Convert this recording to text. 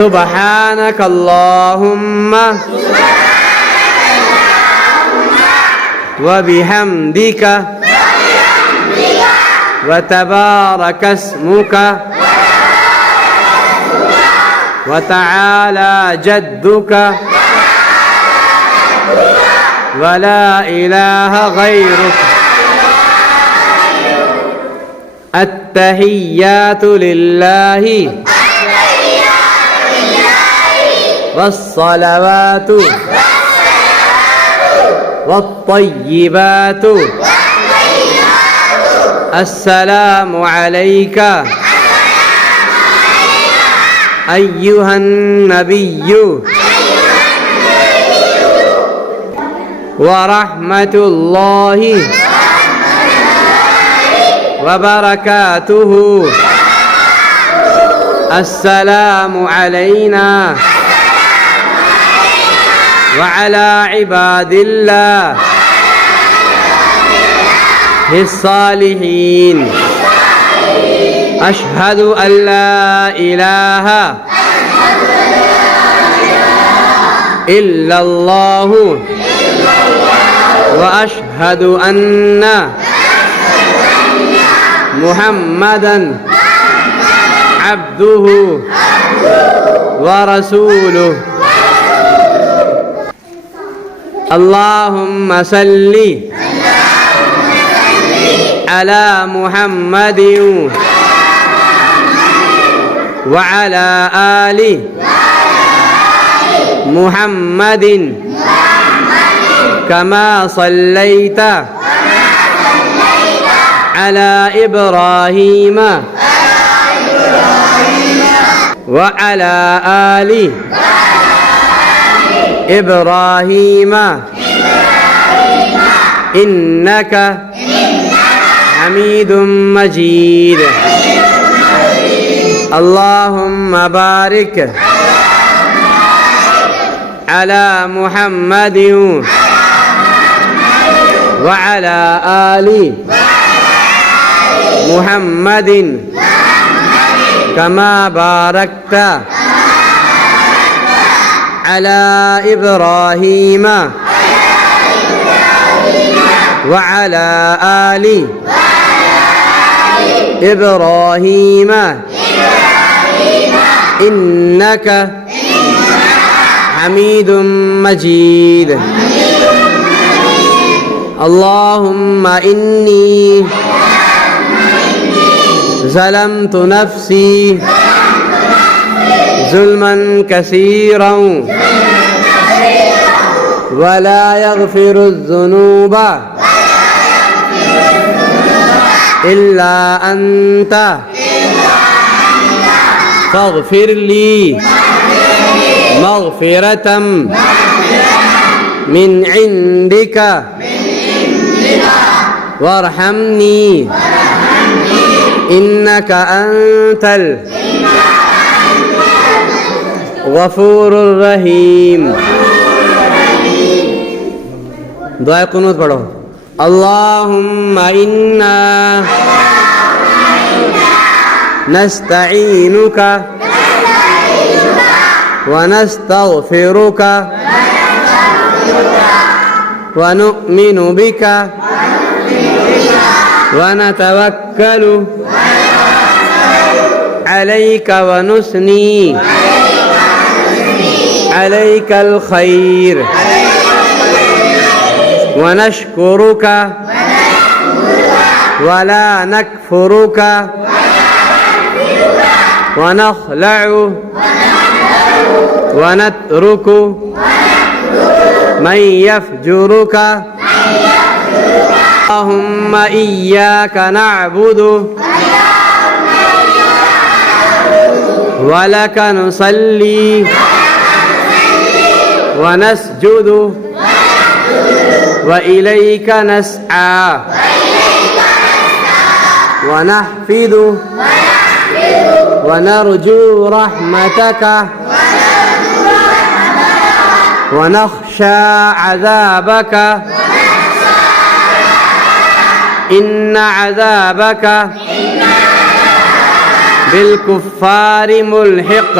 سبحانك اللهم وبحمدك وتبارك اسمك وتعالى جدك ولا إله غيرك. التحيات لله والصلوات والطيبات السلام عليك أيها النبي ورحمة الله وبركاته. السلام علينا وعلى عباد الله الصالحين. أشهد أن لا إله إلا الله وأشهد أن محمدا عبده ورسوله. اللهم صل على محمد وعلى آل محمد كما صليت على إبراهيم وعلى آل إبراهيم إنك حميد مجيد. اللهم بارك على محمد وعلى آل محمد كما باركت على إبراهيم وعلى آل إبراهيم إنك حميد مجيد. اللهم إني ظلمت نفسي ظلما كثيرا ولا يغفر الذنوب إلا أنت فاغفر لي مغفرة من عندك وارحمني إنك أنت الغفور الرحيم. दुआ कुनूत पढ़ो. अल्लाहुम्मा इन्ना नस्तईनुका व नस्तगफिरुका व नु'मिनु बिका व नतवक्कलु अलैका व नुस्नी अलैकल खैर ونشكرك ولا نكفرك ونخلع ونترك من يفجرك. اللهم إياك نعبد ولك نصلي ونسجد وإليك نسعى ونحفظ ونرجو رحمتك ونخشى عذابك إن عذابك بالكفار ملحق.